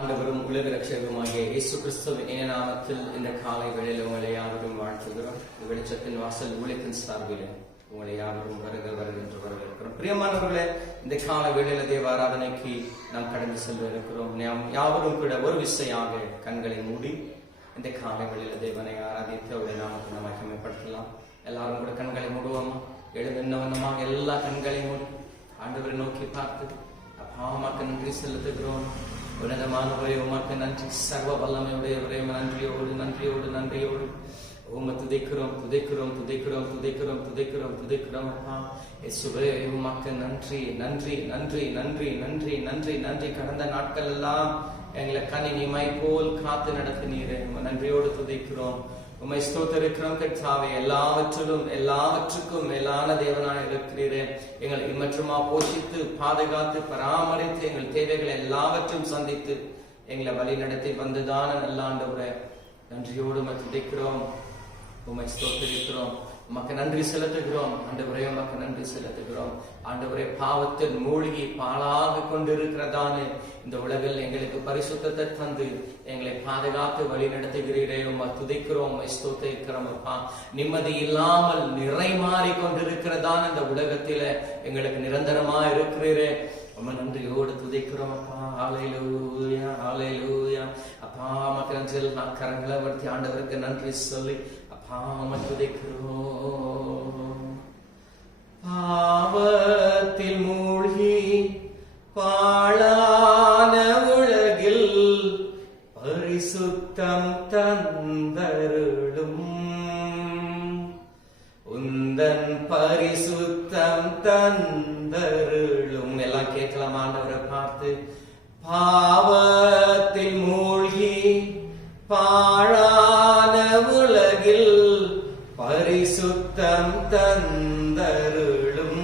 ஆண்டவரும் உலக ரட்சகருமாகிய இயேசு கிறிஸ்துவின் இனிய நாமத்தில் இந்த காலை வேளையில் உங்களை யாவரும் வாழ்த்துகிறோம். வெளிச்சத்தின் வாசல் ஊழியத்தின் சார்பில் உங்களை யாவரும் வருகின்ற வரவேற்கிறோம். பிரியமானவர்களே, இந்த கால வேளையில தேவ ஆராதனைக்கு நாம் கடந்து செல்ல இருக்கிறோம். நாம் யாவரும் கூட ஒரு விசையாக கண்களை மூடி இந்த காலை வேளையில தேவனை ஆராதித்து அவருடைய நாமத்தை நாம் மகிமைப்படுத்தலாம். எல்லாரும் கூட கண்களை மூடுவோமா? எழுந்தவனமாக எல்லா கண்களையும் மூடி ஆண்டவரை நோக்கி பார்த்து, அப்பா உமக்கு நன்றி செலுத்துகிறோம். உன்னதமானவரே உமக்கு நன்றி. சர்வ வல்லமையுடையவரே நன்றியோடு நன்றியோடு நன்றியோடு உம்மை துதிக்கிறோம் துதிக்கிறோம் துதிக்கிறோம் துதிக்கிறோம் துதிக்கிறோம் துதிக்கிறோம். அப்பா இயேசுவே உமக்கு நன்றி நன்றி நன்றி நன்றி நன்றி நன்றி நன்றி. கடந்த நாட்கள் எல்லாம் எங்களை கனினிமை போல் காத்து நடத்தினீரே, நன்றியோடு துதிக்கிறோம். உம்மை ஸ்தோத்திரிக்கிறோம் கர்த்தாவே. எல்லாவற்றுக்கும் மேலான தேவனாக இருக்கிறீரே. எங்களை இம்மற்றுமா போஷித்து பாதுகாத்து பராமரித்து எங்கள் தேவைகளை எல்லாவற்றையும் சந்தித்து எங்களை வழி நடத்தி வந்ததான நல்ல ஆண்டவரே, நன்றியோடு உம்மை துதிக்கிறோம், உம்மை ஸ்தோத்திரிக்கிறோம், உமக்கு நன்றி செலுத்துகிறோம். ஆண்டவரே உமக்கு நன்றி செலுத்துகிறோம். ஆண்டவரே, பாவத்தில் மூழ்கி பாழாக கொண்டிருக்கிறதான இந்த உலகில் எங்களுக்கு பரிசுத்தத்தை தந்து எங்களை பாதுகாத்து வழி நடத்துகிறீரே, உம்மை துதிக்கிறோம், உம்மை ஸ்தோத்திரிக்கிறோம். அப்பா, நிம்மதி இல்லாமல் நிறை மாறி கொண்டிருக்கிறதான இந்த உலகத்தில எங்களுக்கு நிரந்தரமா இருக்கிறீரே, உம்மை நன்றியோடு துதிக்கிறோம். அப்பா, ஹல்லேலூயா ஹல்லேலூயா. அப்பா உமக்கு நன்றி. கரங்களை வர்த்தி ஆண்டவருக்கு நன்றி சொல்லி பாவத்தில் மூழ்கி பாழான உலகில் பரிசுத்தம் தந்தருளும், உந்தன் பரிசுத்தம் தந்தருளும். எல்லாம் கேட்கலாம் ஆண்டவரை பார்த்து. பாவத்தில் மூழ்கி பாழான உலகில் பரிசுத்தம் தந்தருளும்,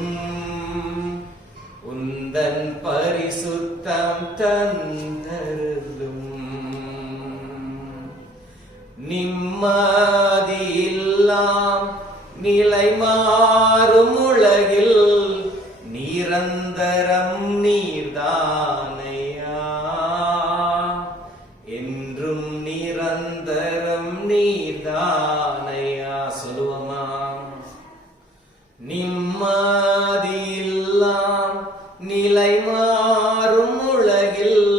உந்தன் பரிசுத்தம் தந்தருளும். நிம்மதியில்லாம் நிலை மாறும் உலகில் நிரந்தரம் நீர்தானையா, என்றும் நிரந்தரம் நீர்தானையா. சொல்லுவோமா? நிம்மதியில்லாம் நிலை மாறும் உலகில்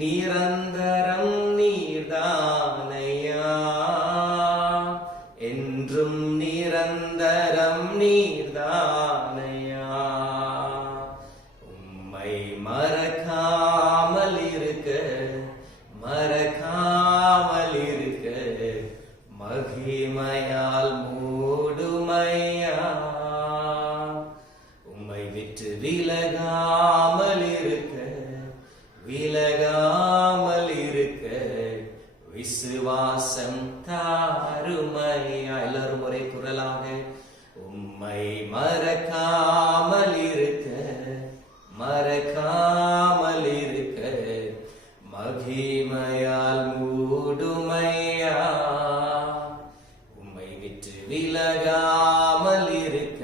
நிரந்தரம் நீர்தானையா, என்றும் நிரந்தரம் நீர்தானையா. உம்மை மறக்காமல் இருக்க மறக்காமல் இருக்க மகிமையால் மூடுமையா, உம்மை விட்டு விலகாமல் இருக்க விலகாமல் இருக்க விசுவாசம் தாருமையா. எல்லாரும் ஒரே குரலாக, உம்மை மறக்காமல் இருக்க மறக்காமல் இருக்க மகிமையால் மூடுமையா, உம்மை விட்டு விலகாமல் இருக்க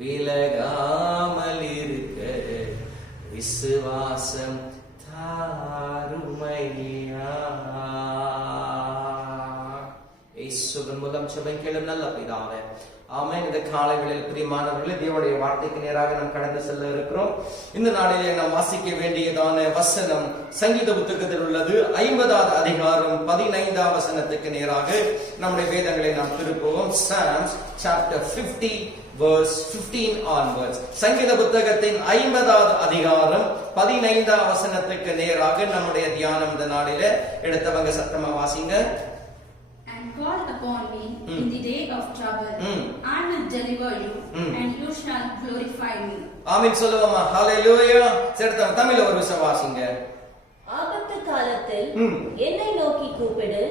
விலகாமல் இருக்க விசுவாசம் தாருமையா. இயேசுவின் மூலம் ஜெபம் கேளும் நல்ல பிதாவே, ஆமென். இந்த காலை வேளையில் பிரியமானவர்களே, தேவனுடைய வார்த்தைக்கு நேராக நாம் கடந்து செல்ல இருக்கிறோம். இந்த நாளிலே நாம் வாசிக்க வேண்டியதான வசனம் சங்கீத புத்தகத்தில் உள்ளது 50வது அதிகாரம் 15வது வசனத்துக்கு நேராக நம்முடைய வேதங்களை நாம் திருப்புவோம். Psalms chapter 50 verse 15 onwards. சங்கீத புத்தகத்தின் 50வது அதிகாரம் 15வது வசனத்துக்கு நேராக நம்முடைய தியானம் இந்த நாளிலே. எடுத்தவங்க சத்தமா வாசிங்க. Call upon me in the day of trouble, I will deliver you, and you shall glorify me. ஆமென் சொல்லுவோமா? ஹல்லேலூயா. சரி, தமிழ்ல ஒரு விஷயம் வாசிங்க. ஆபத்து காலத்தில் என்னை நோக்கி கூப்பிடு,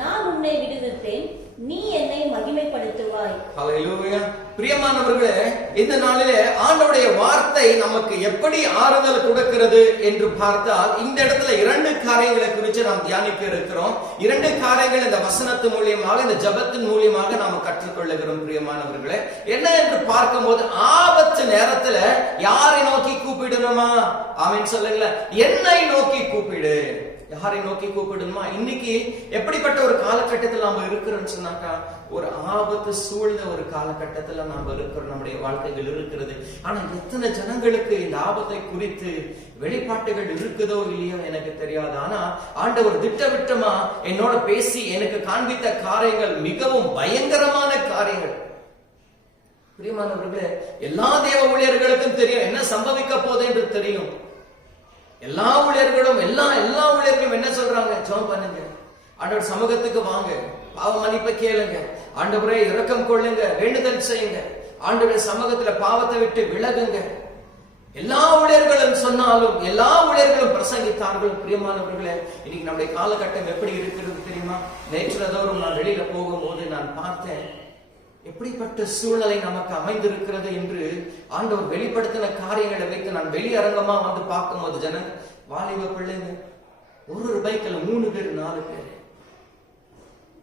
நான் உன்னை விடுவிப்பேன், நீ என்னை மகிமைப்படுத்துவாய். ஹல்லேலூயா. பிரியமானவர்களே, இந்த நாளிலே ஆண்டவருடைய வார்த்தை நமக்கு எப்படி ஆறுதல் கொடுக்கிறது என்று பார்த்தால், இந்த இடத்துல 2 காரியங்களை குறித்து நாம் தியானிக்க இருக்கிறோம். 2 காரியங்கள் இந்த வசனத்து மூலியமாக, இந்த ஜெபத்தின் மூலியமாக நாம் கற்றுக்கொள்ளுகிறோம். பிரியமானவர்களே, என்ன என்று பார்க்கும்போது, ஆபத்து நேரத்துல யாரை நோக்கி கூப்பிடணுமா? ஆமென் சொல்லுங்களேன். என்னை நோக்கி கூப்பிடு. யாரை நோக்கி கூப்பிடணுமா? இன்னைக்கு எப்படிப்பட்ட ஒரு காலகட்டத்தில் நாம இருக்கிறோம்னு சொன்னாக்கா, ஒரு ஆபத்து சூழ்ந்த ஒரு காலகட்டத்துல நாம இருக்கிறோம். நம்முடைய வாழ்க்கைகள் இருக்கிறது. ஆனா எத்தனை ஜனங்களுக்கு இந்த ஆபத்தை குறித்து வெளிப்பாட்டுகள் இருக்குதோ இல்லையோ எனக்கு தெரியாது. ஆனா ஆண்டவர் திட்டவிட்டமா என்னோட பேசி எனக்கு காண்பித்த காரியங்கள் மிகவும் பயங்கரமான காரியங்கள். பிரியமானவர்களே, எல்லா தேவ ஊழியர்களுக்கும் தெரியும் என்ன சம்பவிக்க போகுது என்று தெரியும். எல்லா ஊழியர்களும் எல்லா ஊழியர்களும் என்ன சொல்றாங்க? ஜெபம் பண்ணுங்க, ஆண்டவர் சமூகத்துக்கு வாங்க, பாவ மன்னிப்பை கேளுங்க, ஆண்டவரே இரக்கம் கொள்ளுங்க, வேண்டுதல் செய்யுங்க, ஆண்டவருடைய சமூகத்துல பாவத்தை விட்டு விலகுங்க. எல்லா ஊழியர்களும் சொன்னாலும், எல்லா ஊழியர்களும் பிரசங்கித்தார்கள். பிரியமானவர்களே, இன்னைக்கு நம்முடைய காலகட்டம் எப்படி இருக்கிறது தெரியுமா? நேற்றுதோறும் நான் வெளியில போகும்போது நான் பார்த்தேன் எப்படிப்பட்ட சூழ்நிலை நமக்கு அமைந்திருக்கிறது என்று ஆண்டவர் வெளிப்படுத்தின காரியங்களை வைத்து நான் வெளியரங்கமா வந்து பார்க்கும்போது, ஜனங்க, வாலிப பிள்ளைங்க, ஒரு பைக்கில் 3 பேர் 4 பேர்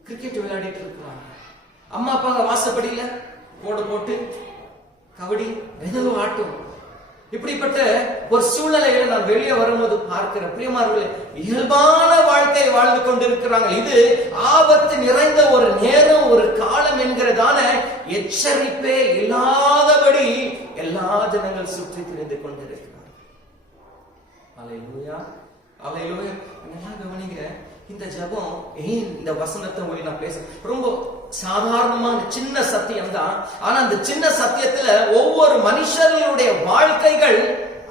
கிரிக்கெட் விளையாடிட்டு இருக்கிறாங்க. அம்மா அப்பாங்க வாசப்படியில போடு போட்டு கபடி ஏதோ ஆட்டும். இப்படிப்பட்ட ஒரு சூழ்நிலைகளை நான் வெளியே வரும்போது பார்க்கிறேன். பிரியமானவர்களே, இயல்பான வாழ்க்கை வாழ்ந்து கொண்டிருக்கிறாங்க. இது ஆபத்து நிறைந்த ஒரு நேரம், ஒரு காலம் என்கிறதான எச்சரிப்பே இல்லாதபடி எல்லா ஜனங்கள் சுற்றி திரிந்து கொண்டிருக்கிறார்கள். அல்லேலூயா, அல்லேலூயா. நல்லா கவனிங்க, இந்த ஜெபம் ஏன் இந்த வசனத்தை மொழி நான் பேச ரொம்ப சாதாரணமான சின்ன சத்தியம் தான். ஆனா அந்த சின்ன சத்தியத்துல ஒவ்வொரு மனுஷர்களுடைய வாழ்க்கைகள்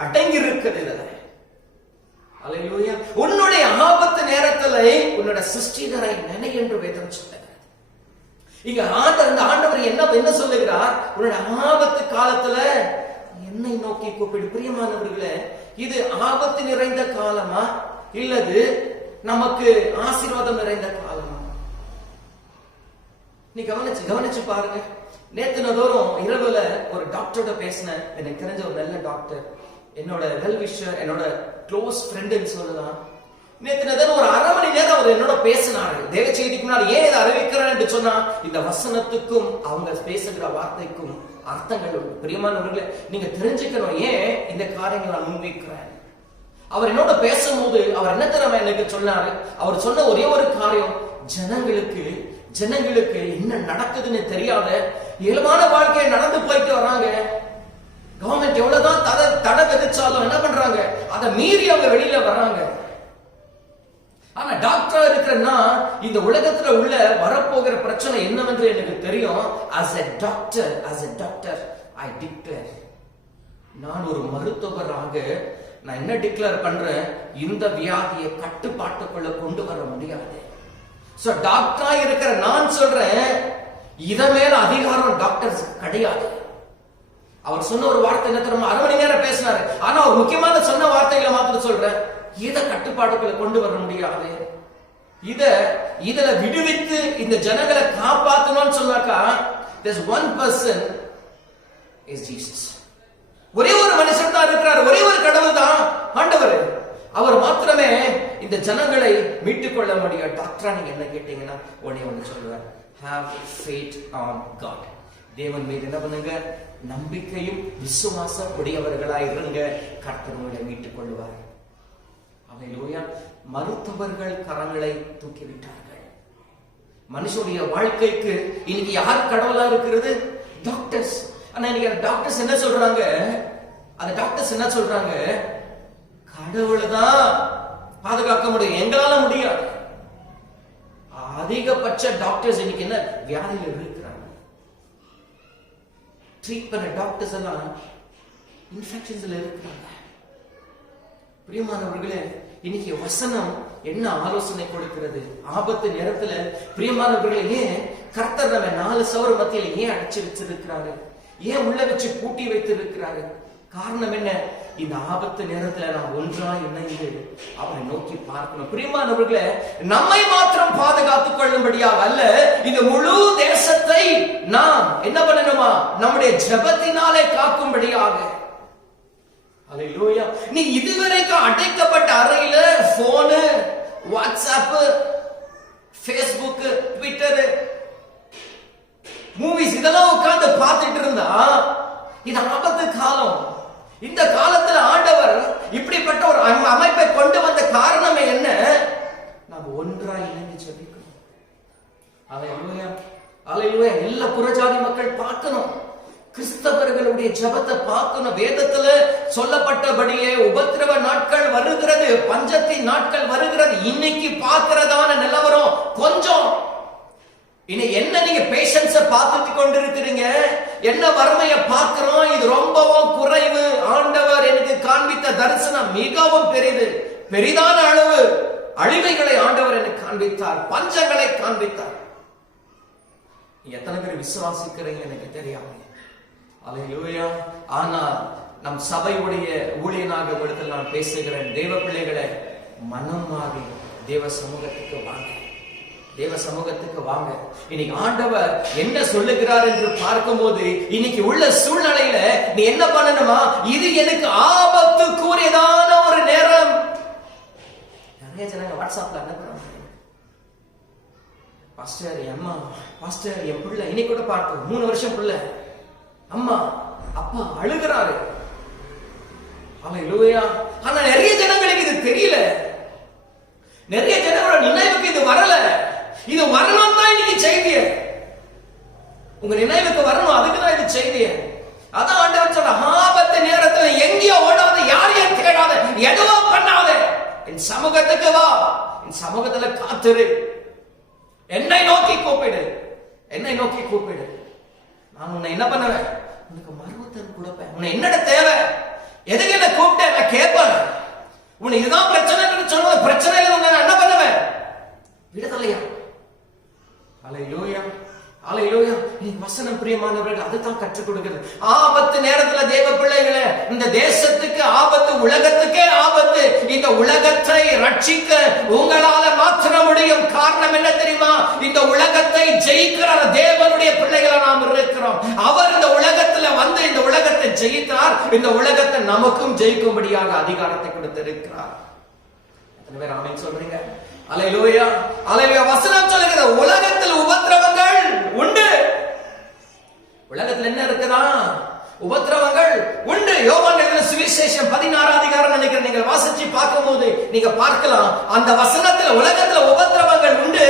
அடங்கி இருக்குது. அல்லேலூயா. உன்னுடைய ஆபத்து நேரத்துல உன்னோட சிருஷ்டிகரை நினை என்று வேதம் சொல்லுகிறது. இங்க ஆண்டவர் என்ன சொல்லுகிறார்? உன்னோட ஆபத்து காலத்துல என்னை நோக்கி கூப்பிடு. பிரியமானவர்களே, இது ஆபத்து நிறைந்த காலமா இல்லது நமக்கு ஆசீர்வாதம் நிறைந்த காலமா? நீ கவனிச்சு பாருங்க. நேத்து தோறும் இரவுல ஒரு டாக்டரோட பேசினேன். எனக்கு தெரிஞ்ச ஒரு நல்ல டாக்டர், என்னோட வெல் விஷர், என்னோட க்ளோஸ் ஃப்ரெண்டுன்னு சொல்லலாம். நேத்து ஒரு 1/2 மணி நேரம் அவர் என்னோட பேசினாரு. தேவ செய்திக்கு முன்னாடி ஏன் இதை அறிவிக்கிறேன் என்று சொன்னா, இந்த வசனத்துக்கும் அவங்க பேசுகிற வார்த்தைக்கும் அர்த்தங்கள் உண்டு. பிரியமானவர்களே, நீங்க தெரிஞ்சுக்கணும் ஏன் இந்த காரியங்களை நான் முன்வைக்கிறேன். அவர் என்னோட பேசும்போது அவர் என்ன தெரியுமா எனக்கு சொன்னாரு? அவர் சொன்ன ஒரே ஒரு காரியம், ஜனங்களுக்கு என்ன நடக்குதுன்னு தெரியாத இயல்பான வாழ்க்கையை நடந்து போயிட்டு வராங்க. கவர்மெண்ட் எவ்வளவுதான் தடை விதிச்சாலும் என்ன பண்றாங்க? அதை மீறி அவங்க வெளியில வராங்க. ஆனா டாக்டரா இருக்கிறன்னா இந்த உலகத்துல உள்ள வரப்போகிற பிரச்சனை என்னவென்று எனக்கு தெரியும். as a doctor I declare, நான் ஒரு மருத்துவராக நான் என்ன டிக்ளேர் பண்றேன்? இந்த வியாதியை கட்டுப்பாட்டுக்குள்ள கொண்டு வர முடியாது. சோ டாக்டரா இருக்கிற நான் சொல்றேன், இத மேல அதிகாரம் டாக்டர்ஸ் கிடையாது. அவர் சொன்ன ஒரு வார்த்தை என்ன தெரியுமா? 1/2 மணி நேரம் பேசினாரு. ஆனா ஒரு முக்கியமான சொன்ன வார்த்தைகளை மாத்திரம் சொல்றேன். இத கட்டுப்பாடுகளை கொண்டு வர முடியாது. இதுல விடுவித்து இந்த ஜனங்களை காப்பாற்றணும்னு சொன்னாக்கா, there's one person is Jesus. ஒரே ஒரு மனுஷன் தான் இருக்கிறார், ஒரே ஒரு கடவுள் தான் ஆண்டவர். அவர் மாத்திரமே இந்த ஜனங்களை மீட்டுக் கொள்ள முடியும். டாக்டரா நீங்க என்ன கேட்டீங்கன்னா ஒண்ணே ஒண்ணு சொல்லுவார், have faith on God. தேவன் மீது என்ன பண்ணுங்க? நம்பிக்கையும் விசுவாசம் உடையவர்களாய் இருங்க. கர்த்தர் உங்களை மீட்டுக் கொள்வார். அல்லேலூயா. மருத்துவர்கள் கரங்களை தூக்கிவிட்டார்கள். மனுஷனுடைய வாழ்க்கைக்கு இன்னைக்கு யார் கடவுளா இருக்கிறது? டாக்டர்ஸ். ஆனா இன்னைக்கு டாக்டர்ஸ் என்ன சொல்றாங்க? அந்த டாக்டர்ஸ் என்ன சொல்றாங்க? கடவுள் தான் பாதுகாக்க முடியும், எங்களால முடியாது. அதிகபட்ச டாக்டர்ஸ் இன்னைக்கு என்ன வியாதியில இருக்கிறாங்க? ட்ரீட் பண்ண டாக்டர்ஸ் எல்லாம் இன்ஃபெக்ஷன்ஸ்ல இருக்கிறாங்க. பிரியமானவர்களே, இன்னைக்கு வசனம் என்ன ஆலோசனை கொடுக்கிறது? ஆபத்து நேரத்துல பிரியமானவர்களே, ஏன் கர்த்தர் நம்ம 4 சவறு மத்தியில ஏன் அடைச்சு வச்சிருக்கிறாரு? ஏன் உள்ள வச்சு பூட்டி வைத்திருக்கிறாரு? காரணம் என்ன? இந்த ஆபத்து நேரத்துல நாம் ஒன்றாய் இணைந்து அவரை நோக்கி பார்க்கணும். பிரியமானவர்களே, நம்மை மாத்திரம் பாதுகாத்துக் கொள்ளும்படியாக அல்ல, இந்த முழு தேசத்தை நாம் என்ன பண்ணணுமா? நம்முடைய ஜெபத்தினாலே காக்கும்படியாக. அல்லேலூயா. நீ இதுவரைக்கும் அடைக்கப்பட்ட அறையில போனு, வாட்ஸ்அப், ஃபேஸ்புக், ட்விட்டர், மூவிஸ் இதெல்லாம் உட்கார்ந்து பார்த்துட்டு இருந்தா இது ஆபத்து காலம். இந்த காலத்துல ஆண்டவர் இப்படிப்பட்ட ஒரு அமைப்பை கொண்டு வந்த காரணமே என்ன? நாம் ஒன்றாய் இணைந்து ஜெபிக்கணும். அல்லேலூயா, அல்லேலூயா. எல்லா புறஜாதி மக்கள் பார்க்கணும், கிறிஸ்தவர்களுடைய ஜெபத்தை பார்க்கணும். வேதத்துல சொல்லப்பட்டபடியே உபத்திரவ நாட்கள் வருகிறது, பஞ்சத்தின் நாட்கள் வருகிறது. இன்னைக்கு பார்க்கிறதான நிலவரம் கொஞ்சம். என்ன நீங்க பேஷன்ஸ பார்த்துட்டு கொண்டிருக்கிறீங்க, என்ன வறுமையை பார்க்கிறோம், இது ரொம்பவும் குறைவு. ஆண்டவர் எனக்கு காண்பித்த தரிசனம் மிகவும் பெரிது, பெரிதான அளவு அழிவைகளை ஆண்டவர் எனக்கு காண்பித்தார், பஞ்சங்களை காண்பித்தார். எத்தனை பேர் விசுவாசிக்கிறீங்க எனக்கு தெரியாது. அல்லேலூயா. ஆனால் நம் சபையுடைய ஊழியனாக இடத்தில் நான் பேசுகிறேன். தேவ பிள்ளைகளை, மனம் மாறி தேவ சமூகத்துக்கு வாங்க, தேவ சமூகத்துக்கு வாங்க. இன்னைக்கு ஆண்டவர் என்ன சொல்லுகிறார் என்று பார்க்கும்போது, இன்னைக்கு உள்ள சூழ்நிலையில நீ என்ன பண்ணணுமா? இது எனக்கு ஆபத்து கூறியதான ஒரு நேரம். நிறைய ஜனங்க வாட்ஸ்அப்ல அனுப்புறாங்க, பாஸ்டர் என் அம்மா, பாஸ்டர் என் பிள்ளை, இன்னைக்கு கூட பார்த்தோம் 3 வருஷம் பிள்ளை, அம்மா அப்பா அழுகிறாரு. அல்லேலூயா. ஆனா நிறைய ஜனங்களுக்கு இது தெரியல, நிறைய ஜனங்களோட நினைவுக்கு இது வரல. இது வரணும் தான் இன்னைக்கு செய்திய, உங்க நினைவுக்கு வரணும், அதுக்கு தான் இது செய்திய. அதான் ஆண்டவர் சொல்ற, ஆபத்து நேரத்தில் எங்கேயோ ஓடாத, யாரையும் தேடாத, எதுவும் பண்ணாத, என் சமூகத்துக்கு வா, என் சமூகத்துல காத்துரு, என்னை நோக்கி கூப்பிடு, என்னை நோக்கி கூப்பிடு. நான் உன்னை என்ன பண்ணுவேன்? உனக்கு மறுத்தல் கொடுப்பேன். உன்னை என்னோட தேவை, எதுக்கு என்ன கூப்பிட்டேன் நான் கேட்பேன். உனக்கு இதுதான் பிரச்சனை சொல்லுவது, பிரச்சனையில நான் என்ன பண்ணுவேன்? விடுதலையா. அல்லேலூயா, அல்லேலூயா. இன்னைக்கு வசனம் பிரியமானவர்கள் அதுதான் கற்றுக் கொடுக்கிறது. ஆபத்து நேரத்துல தேவ பிள்ளைகளே, இந்த தேசத்துக்கு ஆபத்து, உலகத்துக்கே ஆபத்து. இந்த உலகத்தை ரட்சிக்க உங்களால மாற்ற முடியும். காரணம் என்ன தெரியுமா? இந்த உலகத்தை ஜெயிக்கிற தேவனுடைய பிள்ளைகளை நாம் இருக்கிறோம். அவர் இந்த உலகத்துல வந்து இந்த உலகத்தை ஜெயித்தார், இந்த உலகத்தை நமக்கும் ஜெயிக்கும்படியாக அதிகாரத்தை கொடுத்திருக்கிறார். எத்தனை பேர் ஆமென் சொல்றீங்க? அல்லேலூயா, அல்லேலூயா. வசனம் சொல்லுகிறது, உலகத்தில் உபத்திரவங்கள் உண்டு. உலகத்தில் என்ன இருக்குதா? உபத்திரவங்கள் உண்டு. யோவான் எழுதின சுவிசேஷம் 16 அதிகாரம் நினைக்கிறேன், நீங்கள் வாசிச்சு பார்க்கும்போது நீங்க பார்க்கலாம். அந்த வசனத்தில் உலகத்தில் உபத்திரவங்கள் உண்டு,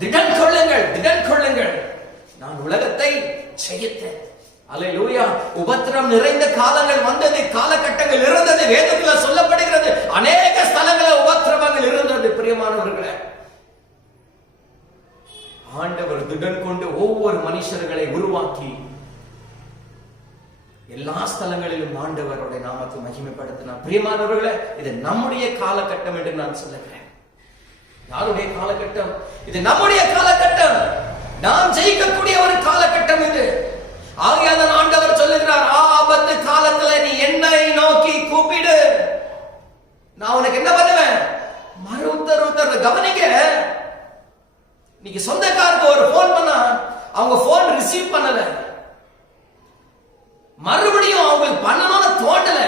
திடன் கொள்ளுங்கள், திடன் கொள்ளுங்கள், நான் உலகத்தை ஜெயித்தேன். அல்லேலூயா. உபத்திரம் நிறைந்த காலங்கள் வந்தது, காலகட்டங்கள் இருந்தது. வேதத்தில் சொல்லப்படுகிறது, அநேக ஸ்தலங்களில் உபத்திரவங்கள் இருந்தது. பிரியமானவர்களே, ஆண்டவர் திடன் கொண்டு ஒவ்வொரு மனுஷர்களை உருவாக்கி எல்லா ஸ்தலங்களிலும் ஆண்டவருடைய நாமத்தை மகிமைப்படுத்தினார். பிரியமானவர்களே, இது நம்முடைய காலகட்டம் என்று நான் சொல்லுகிறேன். யாருடைய காலகட்டம்? இது நம்முடைய காலகட்டம். நாம் ஜெயிக்கக்கூடிய ஒரு காலகட்டம் இது. ஆகையால் ஆண்டவர் சொல்லுகிறார், ஆபத்து காலத்துல நீ என்னை நோக்கி கூப்பிடு, நான் உனக்கு என்ன பண்ணுவேன்? மறுத்தர். கவனிக்க, நீங்க சொந்தக்காரருக்கு ஒரு போன் பண்ணா அவங்க போன் ரிசீவ் பண்ணல, மறுபடியும் அவங்களுக்கு பண்ணணும்னு தோணல.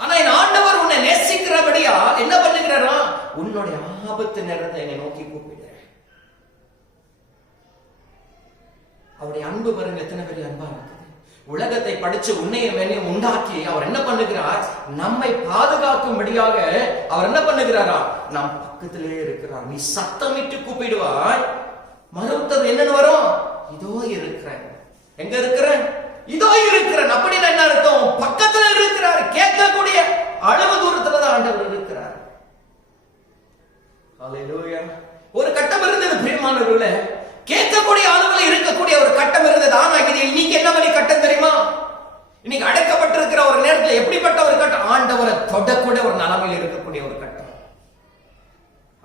ஆனா என் ஆண்டவர் உன்னை நேசிக்கிறபடியா என்ன பண்ணுகிறாரா? உன்னுடைய ஆபத்து நேரத்தை என்னை நோக்கி கூப்பிடு. அவருடைய அன்பு பாருங்க, எத்தனை பெரிய அன்பா இருக்குது. உலகத்தை படிச்சு உன்னையும் என்னையும் உண்டாக்கி அவர் என்ன பண்ணுகிறார்? நம்மை பாதுகாக்கும்படியாக அவர் என்ன பண்ணுகிறாரா? நம் பக்கத்திலே இருக்கிறார். நீ சத்தமிட்டு கூப்பிடுவாய், மறுத்தது என்னன்னு வரும்? இதோ இருக்கிறேன். எங்க இருக்கிறேன்? இதோ இருக்கிறேன். அப்படின்னு என்ன அர்த்தம்? பக்கத்துல இருக்கிறார், கேட்கக்கூடிய அளவு தூரத்துல தான் ஆண்டவர் இருக்கிறார். அல்லேலூயா. ஒரு கட்டம் இருந்தது பிரியமானவர்களே, கேட்கக்கூடிய அளவில் இருக்கக்கூடிய ஒரு கட்டம் இருந்தது. ஆனா இது இன்னைக்கு என்ன மாதிரி கட்டம் தெரியுமா? இன்னைக்கு அடைக்கப்பட்டிருக்கிற ஒரு நேரத்தில் எப்படிப்பட்ட ஒரு கட்டம்? ஆண்டவரை தொடக்கூடிய ஒரு நிலைமையில் இருக்கக்கூடிய ஒரு கட்டம்.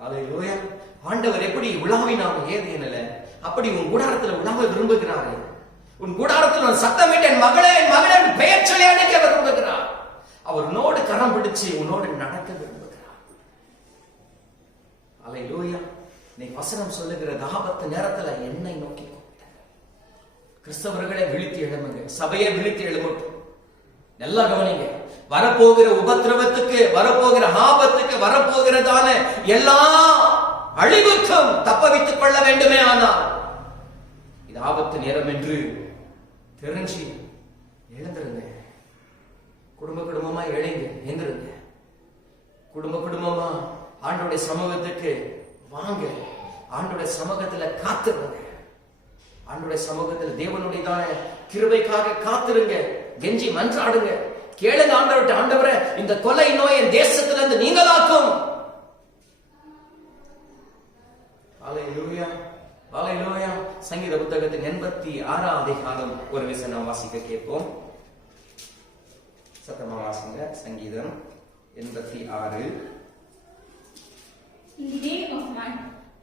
அல்லேலூயா. ஆண்டவர் எப்படி உலாவினார் ஏதேனில, அப்படி உன் கூடாரத்தில் உலாவ விரும்புகிறாரு. உன் கூடாரத்தில் சத்தமிட்டு என் மகளே, என் மகளே பெயர் சொல்லி அழைக்க பிடிச்சு உன்னோடு நடக்க விரும்புகிறார். அல்லேலூயா. நீ வசனம் சொல்லுகிற ஆபத்து நேரத்துல என்னை நோக்கி கிறிஸ்தவர்களை விழித்து எழுமுங்க, சபையை விழித்து எழுமட்டும். நல்லா கவனிங்க. வரப்போகிற உபத்திரவத்துக்கு, வரப்போகிற ஆபத்துக்கு, வரப்போகிறதான எல்லா அழிவுக்கும் தப்ப வைத்துக் கொள்ள வேண்டுமே. ஆனால் இது ஆபத்து நேரம் என்று தெரிஞ்சு எழுந்திருங்க. குடும்ப குடும்பமா எழுங்க, எழுந்திருங்க. குடும்ப குடும்பமா ஆண்டோடைய சமூகத்துக்கு வாங்க. ஆண்டோடைய சமூகத்துல காத்துருங்க. ஆண்டோடைய சமூகத்தில் தேவனுடையதான கிருபைக்காக காத்திருங்க. கெஞ்சி மன்றாடுங்க. கேளுங்க ஆண்டவர்கிட்ட, ஆண்டவரே இந்த கொலை நோய் என் தேசத்திலிருந்து நீங்களாக்கும். அல்லேலூயா, அல்லேலூயா. சங்கீத புத்தகத்தின் 86 அதிகாரம் ஒரு வசனம் வாசிக்க கேட்போம். சத்தமா வாசிங்க. சங்கீதம் 86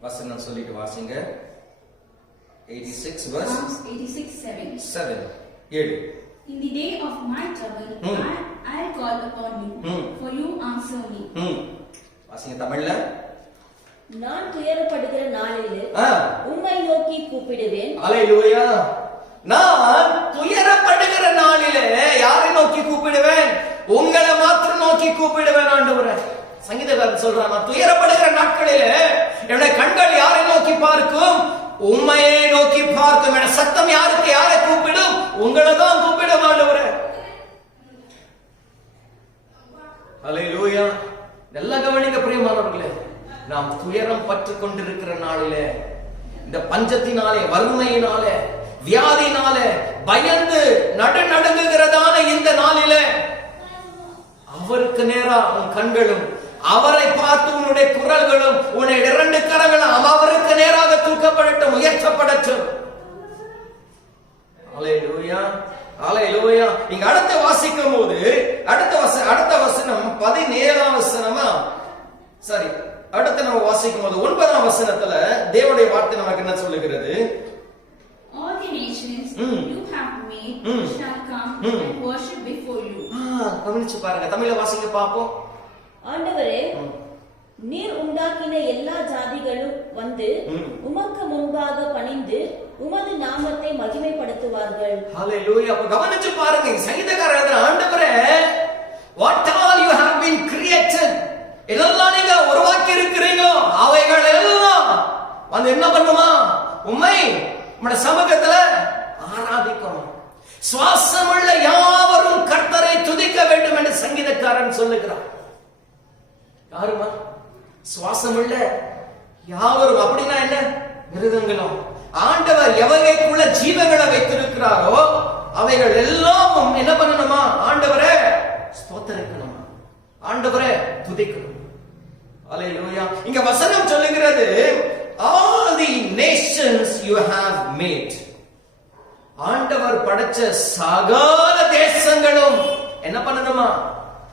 வசனம் சொல்லிட்டு வாசிங்க. 86 verse 7. In the day of my trouble, I'll call upon you, for you answer me. வாசிங்க தமிழ்ல. நான் துயரப்படுகிற நாளிலே உம்மை நோக்கி கூப்பிடுவேன். அல்லேலூயா. நான் துயரப்படுகிற நாளிலே யாரை நோக்கி கூப்பிடுவேன்? உங்களை மாத்திரம் நோக்கி கூப்பிடுவேன் ஆண்டவரே. சங்கீதக்காரன் சொல்றான், நான் துயரப்படுகிற நாட்களிலே என்னுடைய கண்கள் யாரை நோக்கி பார்க்கும்? உம்மையே நோக்கி பார்க்கும். என சத்தம் யாருக்கு யாரை கூப்பிடும்? உங்களை தான் கூப்பிடும் ஆண்டவரே. அல்லேலூயா. நல்லா கவனிங்க பிரியமானவர்களே. நாம் துயரம் பற்றுக் கொண்டிருக்கிற நாளிலே, இந்த பஞ்சத்தினாலே, வறுமையினாலே, வியாதினாலே பயந்து நடுநடுங்குகிறதான இந்த நாளிலே அவருக்கு நேரா உன் கண்களும், அவரை பார்த்து உன்னுடைய குரல்களும், உன்னுடைய 2 கரங்களும் அவருக்கு நேராக தூக்கப்படட்டும், உயர்த்தப்படட்டும். அல்லேலூயா, அல்லேலூயா. இங்க அடுத்த வாசிக்கும் போது அடுத்த வசனம் 17ஆம் வசனமா, சரி, அடுத்து நம்ம வாசிக்கும் போது 9ஆம் வசனத்துல தேவனுடைய வார்த்தை நமக்கு என்ன சொல்லுகிறது? All the nations you have made shall come and worship before you. கவனிச்சு பாருங்க. தமிழ்ல வாசிக்க பாப்போம். ஆண்டவரே, நீர் உண்டாக்கின எல்லா ஜாதிகளும் வந்து உமக்கு முன்பாக பணிந்து உமது நாமத்தை மகிமைப்படுத்துவார்கள். ஹalleluya. அப்ப கவனிச்சு பாருங்க. சங்கீதக்காரர் எழுதுற, ஆண்டவரே, what all you have been created, இதெல்லாம் நீங்க உருவாக்கி இருக்கிறீங்க, அவைகள் எல்லாம் வந்து என்ன பண்ணுமா? உம்மை உம்முடைய சமூகத்துல ஆராதிக்கும். சுவாசமுள்ள யாவரும் கர்த்தரை துதிக்க வேண்டும் என்று சங்கீதக்காரன் சொல்லுகிறார். யாருமா? சுவாசமுள்ள யாவரும். அப்படின்னா என்ன? மிருகங்களும். ஆண்டவர் எவைக்குள்ள ஜீவங்களை வைத்திருக்கிறாரோ அவைகள் எல்லாம் என்ன பண்ணணுமா? ஆண்டவரே ஸ்தோத்திரிக்கணுமா? ஆண்டவரே துதிக்கணும். அல்லேலூயா. இங்க வசனம் சொல்லுகிறது, all the nations you have made. ஆண்டவர் படைச்ச சகல தேசங்களும் என்ன பண்ணணுமா?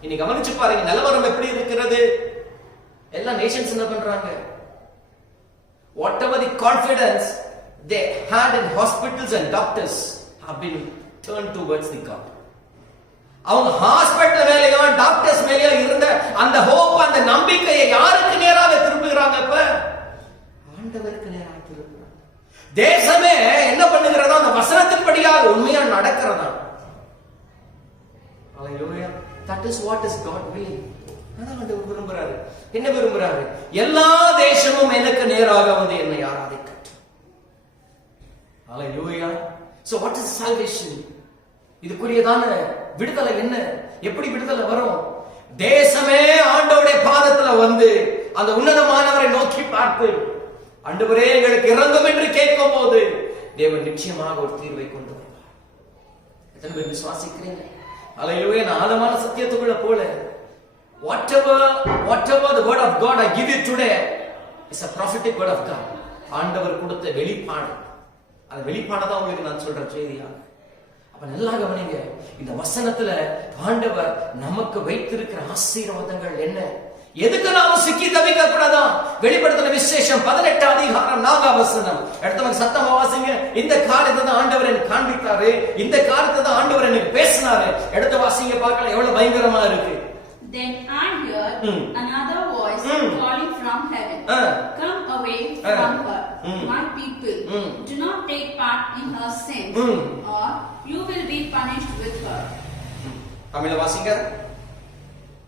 இனி கவனிச்சு பாருங்க நிலவரம் எப்படி இருக்கிறது. எல்லா நேஷன்ஸ் என்ன பண்றாங்க? whatever the confidence they had in hospitals and doctors have been turned towards the God. அவங்க ஹாஸ்பிடல் மேலயோ டாக்டர்ஸ் மேலயோ இருந்த அந்த ஹோப், அந்த நம்பிக்கையை யாருக்கு நேராக திருப்புகிறாங்க? இப்ப ஆண்டவருக்கு நேராக திருப்புறாங்க. தேசமே என்ன பண்ணுகிறதா? அந்த வசனத்தின்படியாக உண்மையா நடக்கிறதா? அல்லேலூயா. That is what is God willing. ஆண்டவர் விரும்புறாரு. என்ன விரும்புறாரு? எல்லா தேசமும் எனக்கு நேராக வந்து என்னை ஆராதிக்கட்டும். அல்லேலூயா. So what is salvation? இதுக்குரியதான விடுதலை என்ன? எப்படி விடுதலை வரும்? தேசமே ஆண்டவருடைய பாதத்துல வந்து அந்த உன்னதமானவரை நோக்கி பார்த்து, ஆண்டவரே எங்களுக்கு இறங்கும் என்று கேட்கும் போது தேவன் நிச்சயமாக ஒரு தீர்வை கொண்டு வருவார். எத்தனை பேர் விசுவாசிக்கிறீங்க? அல்லேலூயா. நான் ஆழமான சத்தியத்துக்குள்ள போல, whatever the word of God I give you today is a prophetic word of God. ஆண்டவர் கொடுத்த வெளிப்பாடு. அந்த வெளிப்பாடை தான் உங்களுக்கு நான் சொல்ற செய்தியா. அப்ப நல்லா கவனிங்க. இந்த வசனத்துல ஆண்டவர் நமக்கு வைத்திருக்கிற ஆசீர்வாதங்கள் என்ன? எதுக்கு நாம சிக்கி தவிக்க கூடாதா? வெளிப்படுத்தின விசேஷம் 18 அதிகாரம் 4ஆம் வசனம். அடுத்தவங்க சத்தமா வாசிங்க. இந்த காரியத்தை தான் ஆண்டவர் எனக்கு காண்பித்தாரு, இந்த காரியத்தை தான் ஆண்டவர் எனக்கு பேசினாரு. அடுத்த வாசிங்க பார்க்கலாம் எவ்வளவு பயங்கரமா இருக்கு. Then another voice calling from heaven, come away from her, my people, do not take part in her sins, or you will be punished with her. தமிழ வாசிங்க.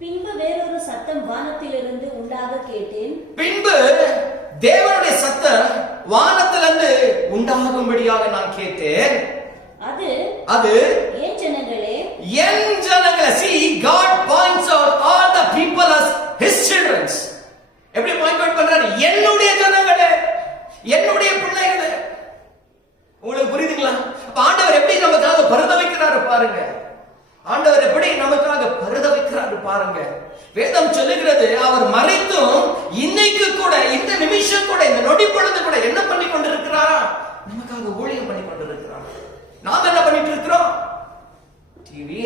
பின்பு வேறொரு சத்தம் வானத்திலிருந்து உண்டாக கேட்டேன். பின்பு தேவனுடைய சத்தம் வானத்திலிருந்து உண்டாகும்படியாக நான் கேட்டேன். அது என் ஜனங்களே, see, God points out all the people as his children. எப்படி பாயிண்ட் அவுட் பண்றாரு? என்னுடைய ஜனங்களே, என்னுடைய பிள்ளைகளே. உங்களுக்கு புரியுதுங்களா? அப்ப ஆண்டவர் எப்படி நமக்காக பரிதவிக்கிறாரு பாருங்க. ஆண்டவர் எப்படி நமக்காக பரிதவிக்கிறாரு பாருங்க. வேதம் சொல்லுகிறது, அவர் மறைத்தும் இன்னைக்கு கூட, இந்த நிமிஷம் கூட, இந்த நொடி பொழுது கூட என்ன பண்ணி கொண்டிருக்கிறாரா? நமக்காக ஊழியம் பண்ணி கொண்டிருக்கிறார். நாம என்ன பண்ணிட்டு இருக்கிறோம்? டிவி,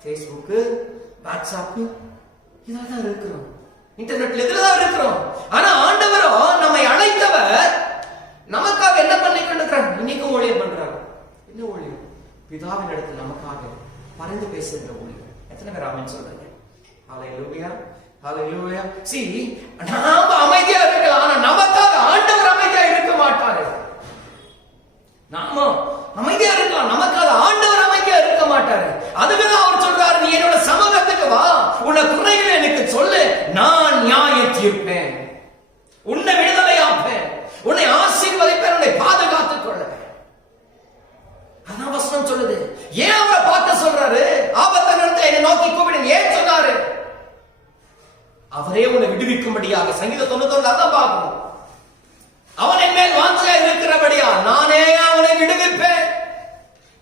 ஃபேஸ்புக், வாட்ஸ்அப், இதெல்லாம் இருக்கிறோம். இன்டர்நெட்ல இதுலதான் இருக்கிறோம். ஆனா ஆண்டவரோ நம்மை அழைத்தவர் நமக்காக என்ன பண்ணி கொண்டிருக்கிறார்? இன்னைக்கும் ஊழியம் பண்றாரு. என்ன ஊழியம்? பிதாவின் இடத்தில் நமக்காக பரிந்து பேசுகிற ஊழியம். எத்தனை பேர் ஆமென் சொல்றீங்க? ஹalleluya, ஹalleluya. See, நாம அமைதியா இருக்கலாம், ஆனா நமக்காக ஆண்டவர் அமைதியா இருக்க மாட்டாரு. நாம அமைதியா இருக்கலாம், நமக்காக ஆண்டவர் அமைதியா இருக்க மாட்டாரு. அதுக்குதான் அவர் சொல்றாரு, நீ என்னோட சமூகத்துக்கு வா, உன்னை குறைகளை எனக்கு சொல்லு, நான் நியாயம் தீர்ப்பேன், உன்னை விடுதலையாப்பேன், உன்னை ஆசீர்வதிப்பேன், உன்னை பாதுகாத்துக் கொள்ளுவேன். அதான் வசனம் சொல்லுது. ஏன் அவரை பார்க்க சொல்றாரு? ஆபத்து நேரத்தில் என்னை நோக்கி கூப்பிடுங்க ஏன் சொன்னாரு? அவரே உன்னை விடுவிக்கும்படியாக. சங்கீதம் 91 அதான் பார்க்கணும். அவன் என் மேல் வாஞ்சையா இருக்கிறபடியா நானே அவனை விடுவிப்பேன்.